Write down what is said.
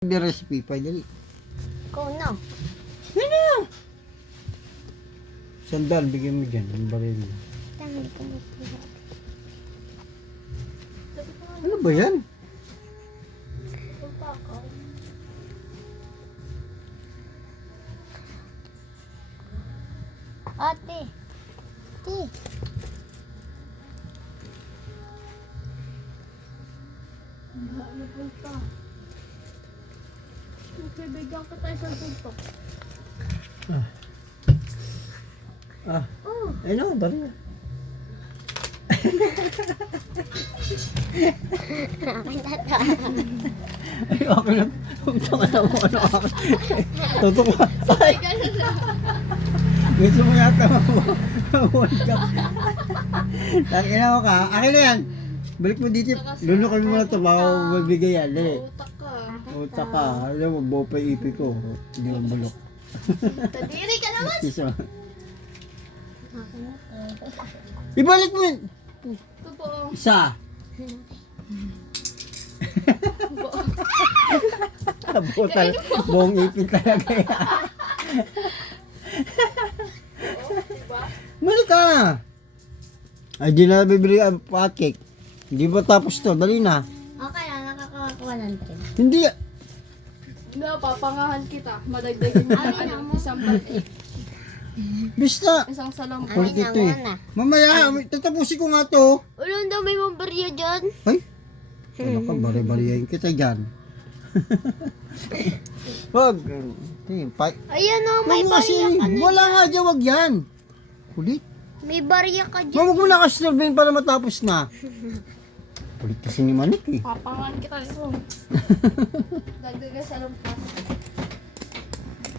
May recipe pa, dali. Ikaw na. Ano? Sandal, bigyan mo dyan. Ang baril. Tama ko mo sila. Ano ba yan? Ate. Ate. Ano punta? Bibigyan ko tayo sa suntok. Oh. Ano, baril. Ay, okay lang. Huwag tama na mo ano ako. Tutok ka. Ay, gusto mo yata mabuhay ka. Takina mo ka. Akin na yan. Balik mo dito. Lulukan mo muna ito. Baka magbigay yan. Dali. Utak ka. Utak ka. Alam mo, buo pa yung ipi ko. Hindi mo bulok. Tadiri ka naman! Isa. Ibalik mo yun. Ito po. Isa. Butal. Buong ipin talaga yan. Diba? Mali ka. Ay, di na bibili ang pancake. Hindi ba tapos to? Dali na. Okay lang, nakakakuha ng trim. Hindi. No, papangahan kita. Madagdagan mo Ay, na naman. isang balik. Bista. Isang salam. Kulit Ay, ito eh. muna. Mamaya, tatapusin ko nga to. Ulan daw may mabarya dyan. Ay. Ano ka, bari-bariyain kita dyan. Wag. Ayan o, may barya ka na. Wala nga dyan, wag yan. Kulit. May barya ka dyan. Huwag mo na kasurbayin para matapos na. Kulit kasi ni Manik eh. Papangahan kita nito. Dagdagan sa lumpas.